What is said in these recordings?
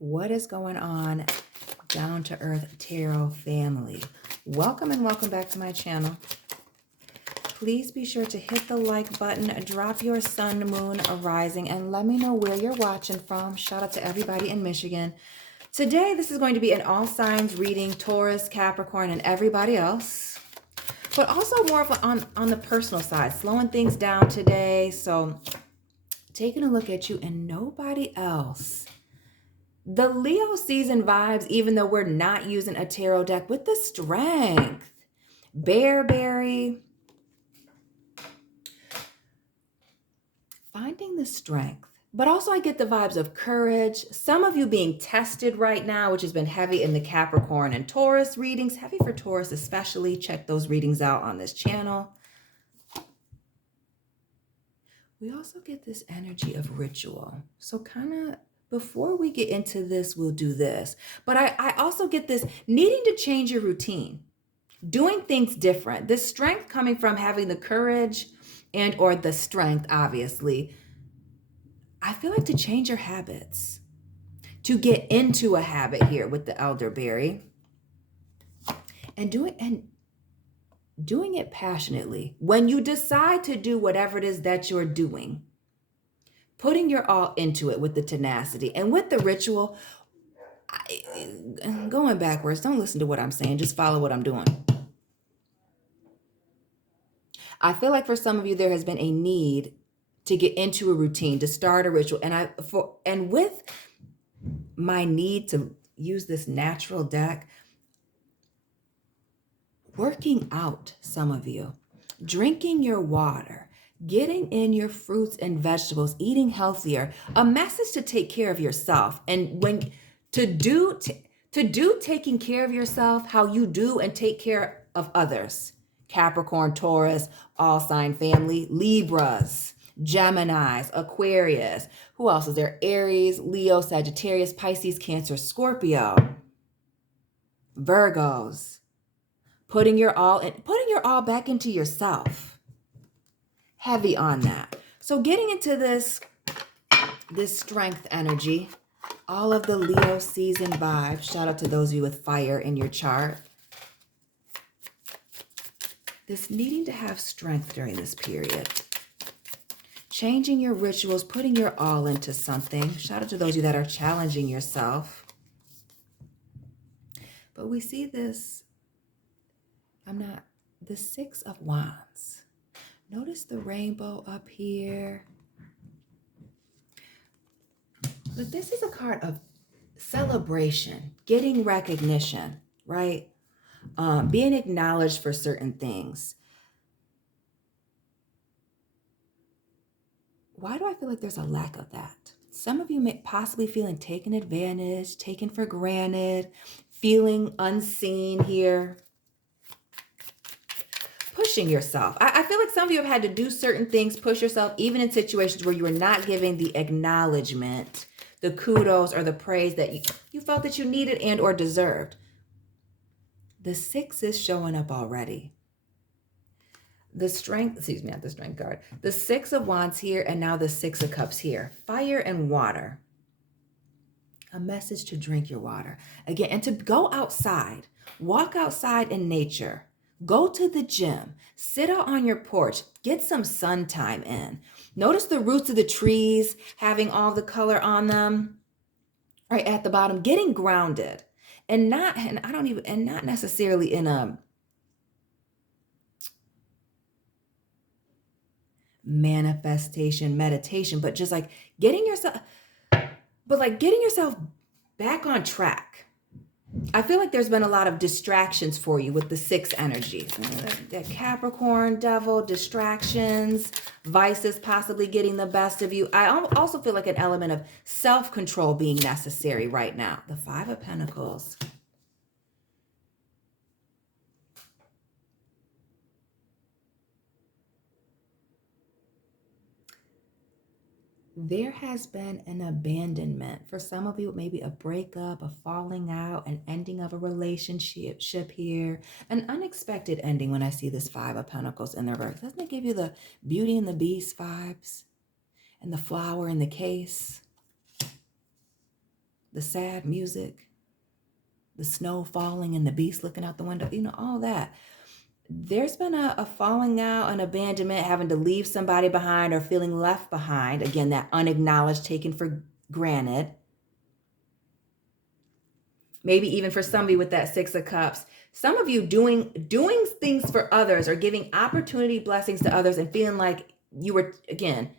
What is going on, Down to Earth Tarot family? Welcome and welcome back to my channel. Please be sure to hit the like button, drop your sun, moon, or rising, and let me know where you're watching from. Shout out to everybody in Michigan. Today, this is going to be an all signs reading, Taurus, Capricorn, and everybody else. But also more of on the personal side, slowing things down today. So taking a look at you and nobody else. The Leo season vibes, even though we're not using a tarot deck, with the strength. Bearberry. Finding the strength. But also I get the vibes of courage. Some of you being tested right now, which has been heavy in the Capricorn and Taurus readings. Heavy for Taurus especially. Check those readings out on this channel. We also get this energy of ritual. So kind of before we get into this, we'll do this. But I also get this needing to change your routine. Doing things different. The strength coming from having the courage and or the strength, obviously. I feel like to change your habits. To get into a habit here with the elderberry. And doing it passionately. When you decide to do whatever it is that you're doing, putting your all into it with the tenacity and with the ritual, going backwards, don't listen to what I'm saying, just follow what I'm doing. I feel like for some of you, there has been a need to get into a routine, to start a ritual. And with my need to use this natural deck, working out, some of you, drinking your water, getting in your fruits and vegetables, eating healthier, a message to take care of yourself. And when to do taking care of yourself, how you do and take care of others. Capricorn, Taurus, all sign family, Libras, Geminis, Aquarius. Who else is there? Aries, Leo, Sagittarius, Pisces, Cancer, Scorpio, Virgos. Putting your all back into yourself. Heavy on that. So getting into this strength energy, all of the Leo season vibes. Shout out to those of you with fire in your chart. This needing to have strength during this period. Changing your rituals, putting your all into something. Shout out to those of you that are challenging yourself. But we see this, the Six of Wands. Notice the rainbow up here. But this is a card of celebration, getting recognition, right? Being acknowledged for certain things. Why do I feel like there's a lack of that? Some of you may possibly feeling taken advantage, taken for granted, feeling unseen here. Pushing yourself. I feel like some of you have had to do certain things, push yourself, even in situations where you were not giving the acknowledgement, the kudos or the praise that you felt that you needed and or deserved. The Six is showing up already. The strength, not the strength card. The Six of Wands here and now the Six of Cups here. Fire and water. A message to drink your water. Again, and to go outside. Walk outside in nature. Go to the gym. Sit out on your porch. Get some sun time in. Notice the roots of the trees having all the color on them. Right at the bottom. Getting grounded. And not necessarily in a manifestation, meditation, but just like getting yourself back on track. I feel like there's been a lot of distractions for you with the Six energy. That Capricorn, devil, distractions, vices possibly getting the best of you. I also feel like an element of self-control being necessary right now. The Five of Pentacles. There has been an abandonment. For some of you, maybe a breakup, a falling out, an ending of a relationship here, an unexpected ending when I see this Five of Pentacles in the reverse. Doesn't it give you the Beauty and the Beast vibes? And the flower in the case? the sad music, the snow falling and the beast looking out the window, all that. There's been a falling out, an abandonment, having to leave somebody behind or feeling left behind. Again, that unacknowledged, taken for granted. Maybe even for somebody with that Six of Cups, some of you doing things for others or giving opportunity, blessings to others and feeling like you were, again,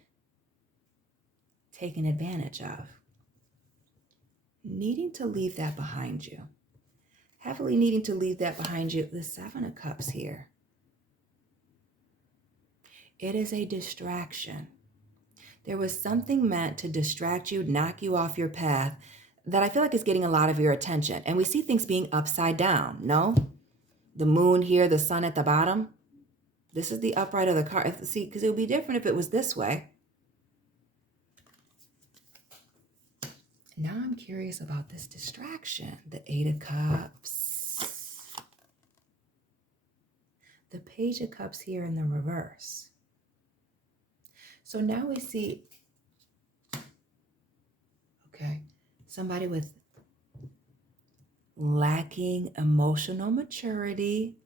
taken advantage of. Needing to leave that behind you. Heavily needing to leave that behind you. The Seven of Cups here. It is a distraction. There was something meant to distract you, knock you off your path that I feel like is getting a lot of your attention. And we see things being upside down, no? The moon here, the sun at the bottom. This is the upright of the card. See, because it would be different if it was this way. Now I'm curious about this distraction. The Eight of Cups. The Page of Cups here in the reverse. So now we see, okay, somebody with lacking emotional maturity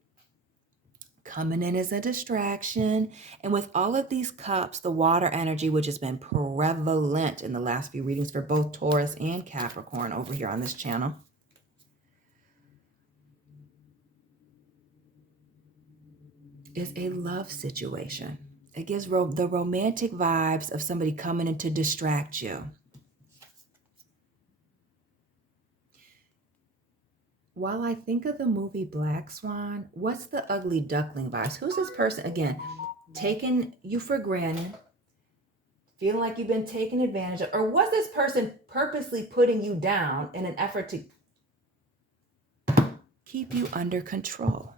coming in as a distraction. And with all of these cups, the water energy, which has been prevalent in the last few readings for both Taurus and Capricorn over here on this channel. Is a love situation. It gives the romantic vibes of somebody coming in to distract you. While I think of the movie Black Swan, what's the ugly duckling vibes? Who's this person? Again, taking you for granted, feeling like you've been taken advantage of, or was this person purposely putting you down in an effort to keep you under control?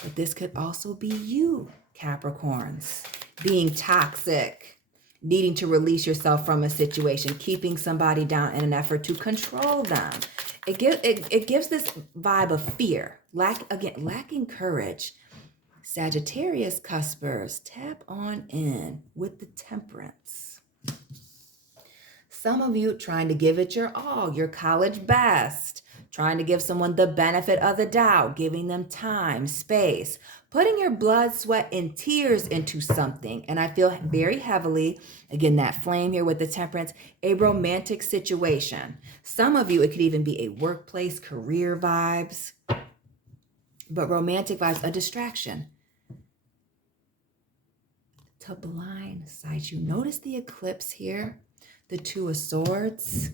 But this could also be you, Capricorns, being toxic, needing to release yourself from a situation, keeping somebody down in an effort to control them. It gives this vibe of fear, lacking courage. Sagittarius cuspers, tap on in with the Temperance. Some of you trying to give it your all, your college best, trying to give someone the benefit of the doubt, giving them time, space, putting your blood, sweat, and tears into something. And I feel very heavily, again, that flame here with the Temperance, a romantic situation. Some of you, it could even be a workplace, career vibes, but romantic vibes, a distraction to blindside you. Notice the eclipse here, the Two of Swords.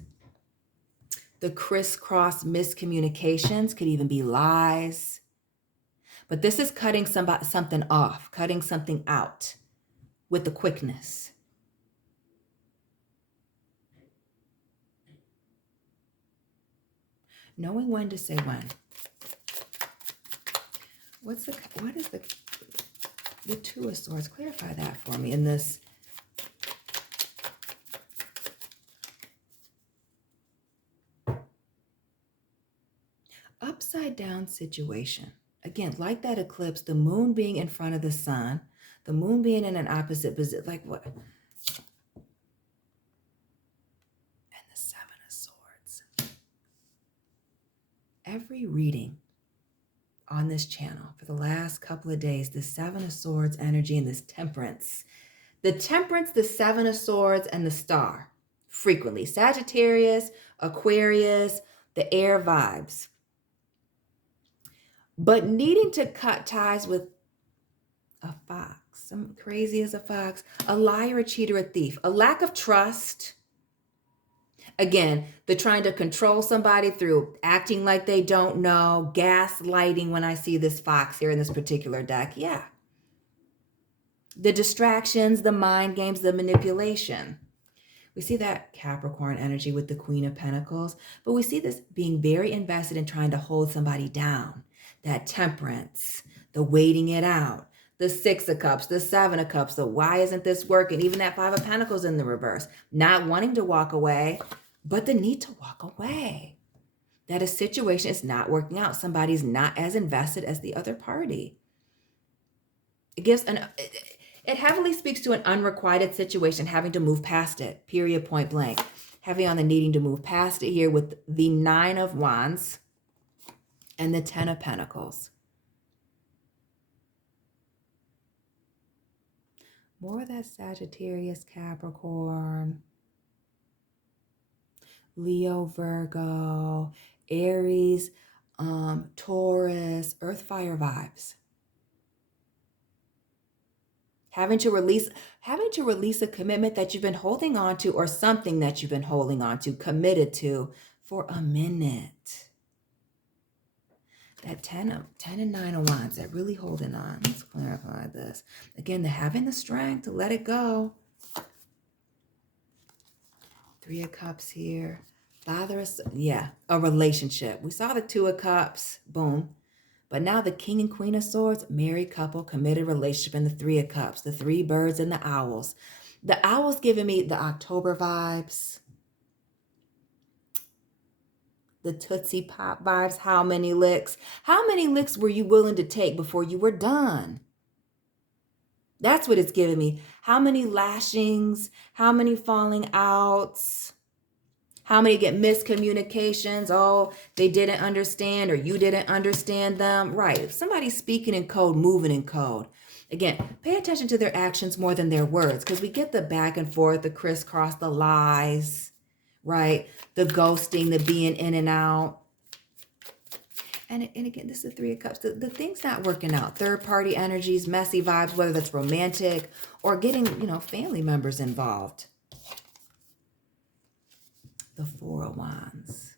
The crisscross miscommunications could even be lies. But this is cutting something off, cutting something out with the quickness. Knowing when to say when. What is the Two of Swords? Clarify that for me in this. Upside down situation. Again, like that eclipse, the moon being in front of the sun, the moon being in an opposite position, like what? And the Seven of Swords. Every reading on this channel for the last couple of days, the Seven of Swords energy and this Temperance. The Temperance, the Seven of Swords, and the Star. Frequently. Sagittarius, Aquarius, the air vibes. But needing to cut ties with a fox, some crazy as a fox, a liar, a cheater, a thief, a lack of trust. Again, the trying to control somebody through acting like they don't know, gaslighting when I see this fox here in this particular deck. Yeah. The distractions, the mind games, the manipulation. We see that Capricorn energy with the Queen of Pentacles, but we see this being very invested in trying to hold somebody down. That Temperance, the waiting it out, the Six of Cups, the Seven of Cups, the why isn't this working? Even that Five of Pentacles in the reverse. Not wanting to walk away, but the need to walk away. That a situation is not working out. Somebody's not as invested as the other party. It heavily speaks to an unrequited situation, having to move past it, period, point blank. Heavy on the needing to move past it here with the 9 of Wands and the 10 of Pentacles. More of that Sagittarius, Capricorn, Leo, Virgo, Aries, Taurus, earth, fire vibes. Having to release a commitment that you've been holding on to, or something that you've been holding on to, committed to for a minute. That 10 and 9 of Wands, that really holding on. Let's clarify this. Again, the having the strength to let it go. 3 of Cups here. A relationship. We saw the 2 of Cups, boom. But now the King and Queen of Swords, married couple, committed relationship, and the 3 of Cups, the 3 birds and the owls. The owls giving me the October vibes, the Tootsie Pop vibes. How many licks? How many licks were you willing to take before you were done? That's what it's giving me. How many lashings? How many falling outs? How many get miscommunications? Oh, they didn't understand, or you didn't understand them. Right. If somebody's speaking in code, moving in code. Again, pay attention to their actions more than their words, because we get the back and forth, the crisscross, the lies, right? The ghosting, the being in and out. And again, this is the 3 of Cups. The things not working out. Third party energies, messy vibes, whether that's romantic or getting, family members involved. The 4 of Wands.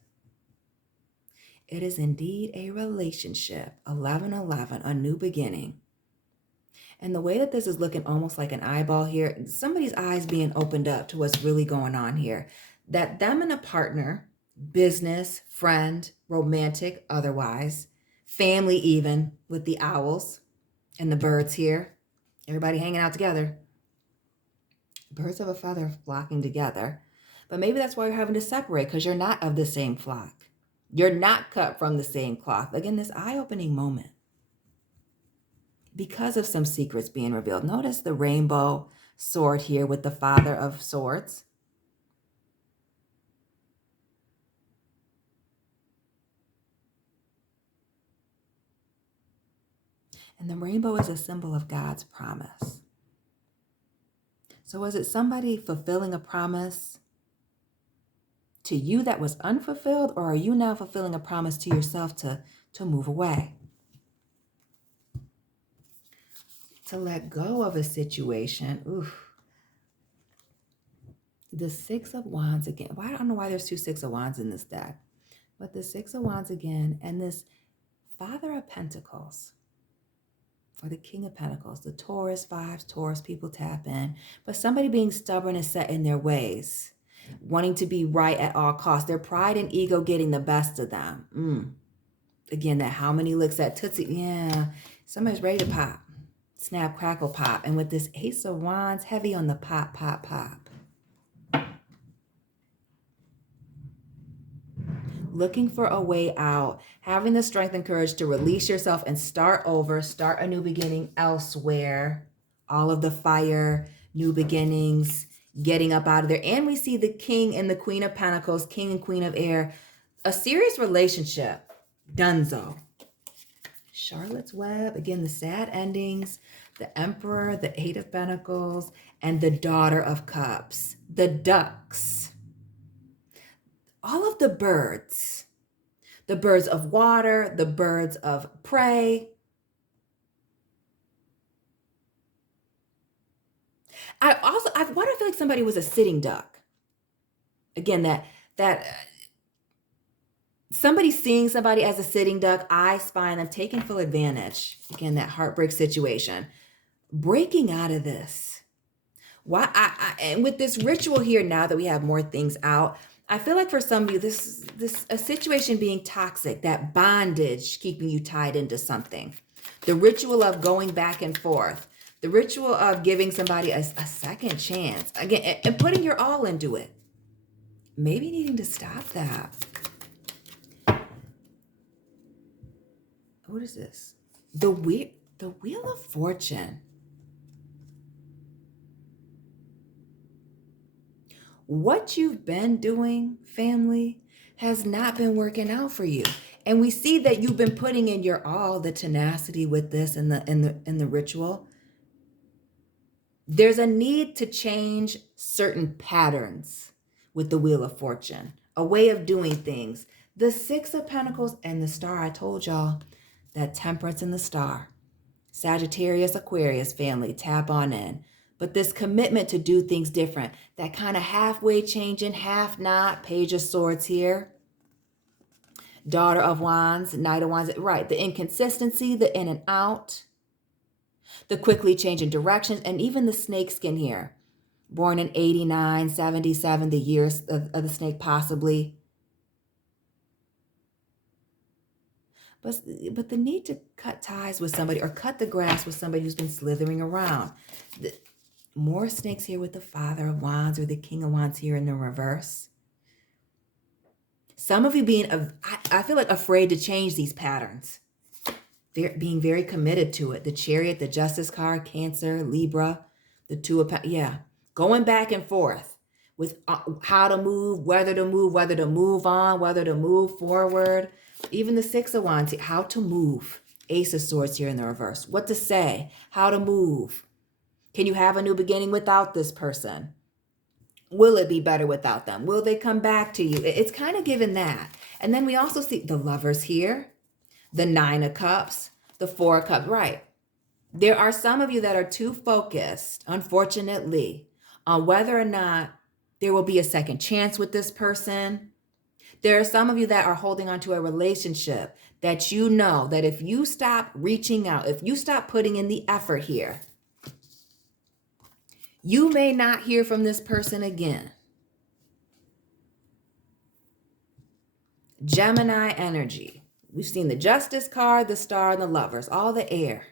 It is indeed a relationship. 11-11, a new beginning. And the way that this is looking almost like an eyeball here, somebody's eyes being opened up to what's really going on here. That them and a partner, business, friend, romantic, otherwise, family even, with the owls and the birds here. Everybody hanging out together. Birds of a feather flocking together. But maybe that's why you're having to separate, because you're not of the same flock. You're not cut from the same cloth. Again, this eye-opening moment. Because of some secrets being revealed. Notice the rainbow sword here with the Father of Swords. And the rainbow is a symbol of God's promise. So was it somebody fulfilling a promise to you that was unfulfilled, or are you now fulfilling a promise to yourself to move away? To let go of a situation. Oof. The 6 of Wands again. I don't know why there's 2 6 of Wands in this deck. But the 6 of Wands again, and this Father of Pentacles, or the King of Pentacles, the Taurus vibes. Taurus people tap in. But somebody being stubborn and set in their ways, wanting to be right at all costs. Their pride and ego getting the best of them. Again, that how many licks, that Tootsie. Yeah, somebody's ready to pop. Snap, crackle, pop. And with this Ace of Wands, heavy on the pop, pop, pop. Looking for a way out. Having the strength and courage to release yourself and start over. Start a new beginning elsewhere. All of the fire, new beginnings, getting up out of there. And we see the King and the Queen of Pentacles, King and Queen of Air. A serious relationship. Dunzo. Charlotte's Web. Again, the sad endings. The Emperor, the 8 of Pentacles, and the Daughter of Cups. The ducks. All of the birds. The birds of water, the birds of prey. I feel like somebody was a sitting duck. Again, that somebody seeing somebody as a sitting duck, I spying them, taking full advantage. Again, that heartbreak situation. Breaking out of this. Why? And with this ritual here, now that we have more things out, I feel like for some of you, this a situation being toxic, that bondage keeping you tied into something. The ritual of going back and forth. The ritual of giving somebody a second chance. Again, and putting your all into it. Maybe needing to stop that. What is this? The Wheel of Fortune. what you've been doing, family, has not been working out for you. And we see that you've been putting in your all, the tenacity with this and the ritual. There's a need to change certain patterns with the Wheel of Fortune, a way of doing things. The Six of Pentacles and the Star, I told y'all, that Temperance and the Star. Sagittarius, Aquarius family, tap on in. But this commitment to do things different, that kind of halfway changing, half not, Page of Swords here. Daughter of Wands, Knight of Wands, right. The inconsistency, the in and out, the quickly changing directions, and even the snake skin here. Born in 89, 77, the years of the snake possibly. But the need to cut ties with somebody or cut the grass with somebody who's been slithering around. More snakes here with the Father of Wands or the King of Wands here in the reverse. Some of you being, I feel like, afraid to change these patterns. Being very committed to it. The Chariot, the Justice card, Cancer, Libra, the Two of Pentacles. Yeah, going back and forth with how to move, whether to move on, whether to move forward. Even the Six of Wands, how to move. Ace of Swords here in the reverse. What to say, how to move. Can you have a new beginning without this person? Will it be better without them? Will they come back to you? It's kind of given that. And then we also see the Lovers here, the Nine of Cups, the Four of Cups. Right. There are some of you that are too focused, unfortunately, on whether or not there will be a second chance with this person. There are some of you that are holding on to a relationship that you know that if you stop reaching out, if you stop putting in the effort here, you may not hear from this person again. Gemini energy. We've seen the Justice card, the Star, and the Lovers, all the air.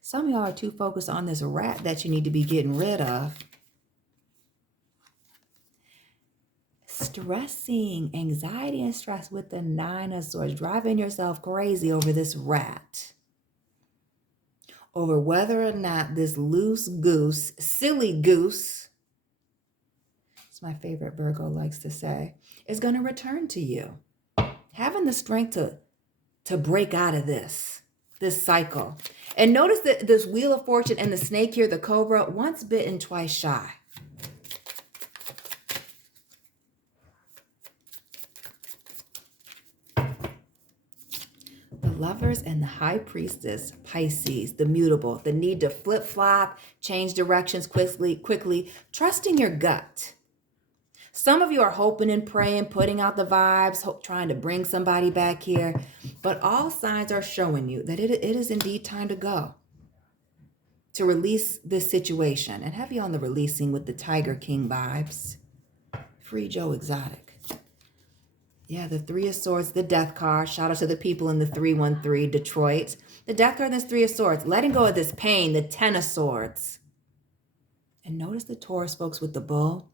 Some of y'all are too focused on this rat that you need to be getting rid of. Stressing, anxiety and stress with the Nine of Swords, driving yourself crazy over this rat. Over whether or not this loose goose, silly goose, it's my favorite Virgo likes to say, is going to return to you. Having the strength to break out of this cycle. And notice that this Wheel of Fortune and the snake here, the cobra, once bitten, twice shy. Lovers and the High Priestess, Pisces, the mutable, the need to flip-flop, change directions quickly, trusting your gut. Some of you are hoping and praying, putting out the vibes, trying to bring somebody back here, but all signs are showing you that it is indeed time to go, to release this situation. And have you on the releasing with the Tiger King vibes. Free Joe Exotic. Yeah, the Three of Swords, the Death card. Shout out to the people in the 313 Detroit. The Death card and this Three of Swords. Letting go of this pain, the Ten of Swords. And notice the Taurus folks with the bull.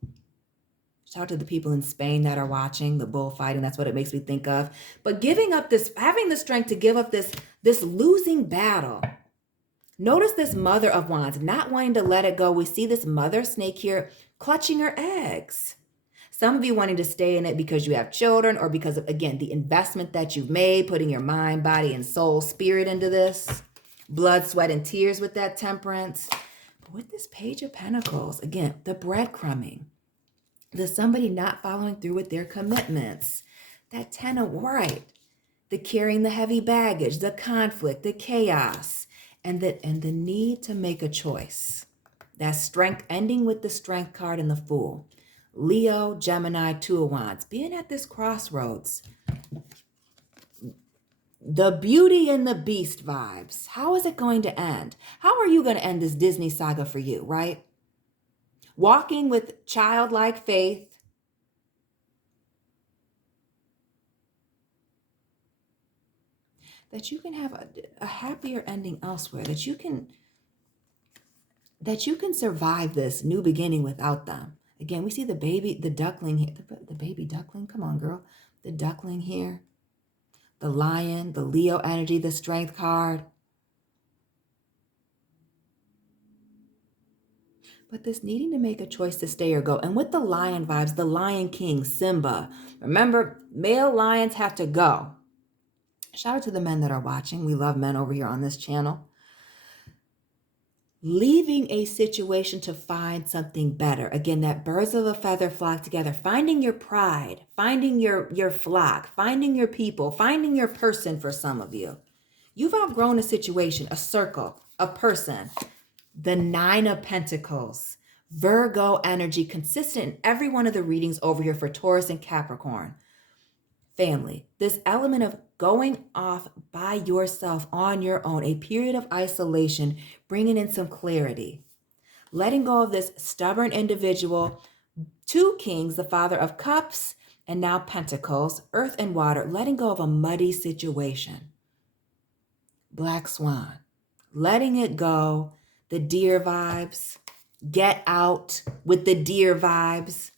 Shout out to the people in Spain that are watching the bull fighting. That's what it makes me think of. But giving up this, having the strength to give up this losing battle. Notice this Mother of Wands, not wanting to let it go. We see this mother snake here clutching her eggs. Some of you wanting to stay in it because you have children or because of, again, the investment that you've made, putting your mind, body, and soul, spirit into this. Blood, sweat, and tears with that Temperance. But with this Page of Pentacles, again, the breadcrumbing. The somebody not following through with their commitments. That Ten of Right. The carrying the heavy baggage, the conflict, the chaos, and the need to make a choice. That Strength, ending with the Strength card and the Fool. Leo, Gemini, Two of Wands, being at this crossroads. The Beauty and the Beast vibes. How is it going to end? How are you going to end this Disney saga for you, right? Walking with childlike faith. That you can have a happier ending elsewhere. That you can survive this new beginning without them. Again, we see the baby, the duckling here. The baby duckling, come on, girl. The duckling here. The Lion, the Leo energy, the Strength card. but this needing to make a choice to stay or go. And with the lion vibes, the Lion King, Simba. Remember, male lions have to go. Shout out to the men that are watching. We love men over here on this channel. Leaving a situation to find something better. Again, that birds of a feather flock together. Finding your pride, finding your flock, finding your people, finding your person for some of you. You've outgrown a situation, a circle, a person. The Nine of Pentacles. Virgo energy, consistent in every one of the readings over here for Taurus and Capricorn. Family, this element of going off by yourself on your own, a period of isolation, bringing in some clarity, letting go of this stubborn individual. Two kings, the Father of Cups and now Pentacles, earth and water, letting go of a muddy situation. Black Swan, letting it go, the deer vibes, get out with the deer vibes.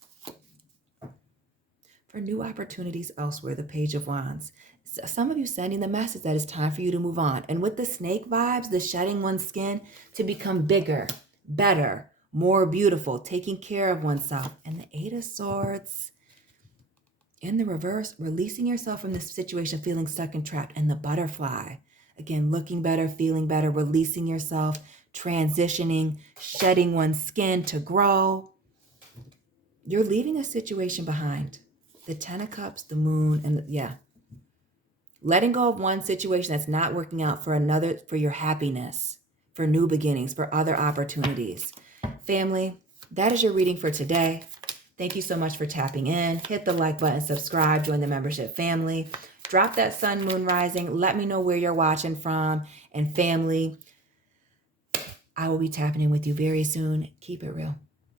For new opportunities elsewhere, the Page of Wands. Some of you sending the message that it's time for you to move on. And with the snake vibes, the shedding one's skin to become bigger, better, more beautiful, taking care of oneself. And the Eight of Swords in the reverse, releasing yourself from this situation, feeling stuck and trapped. And the Butterfly, again, looking better, feeling better, releasing yourself, transitioning, shedding one's skin to grow. You're leaving a situation behind. The Ten of Cups, the Moon, and letting go of one situation that's not working out for another, for your happiness, for new beginnings, for other opportunities. Family, that is your reading for today. Thank you so much for tapping in. Hit the like button, subscribe, join the membership family. Drop that sun, moon, rising. Let me know where you're watching from. And family, I will be tapping in with you very soon. Keep it real.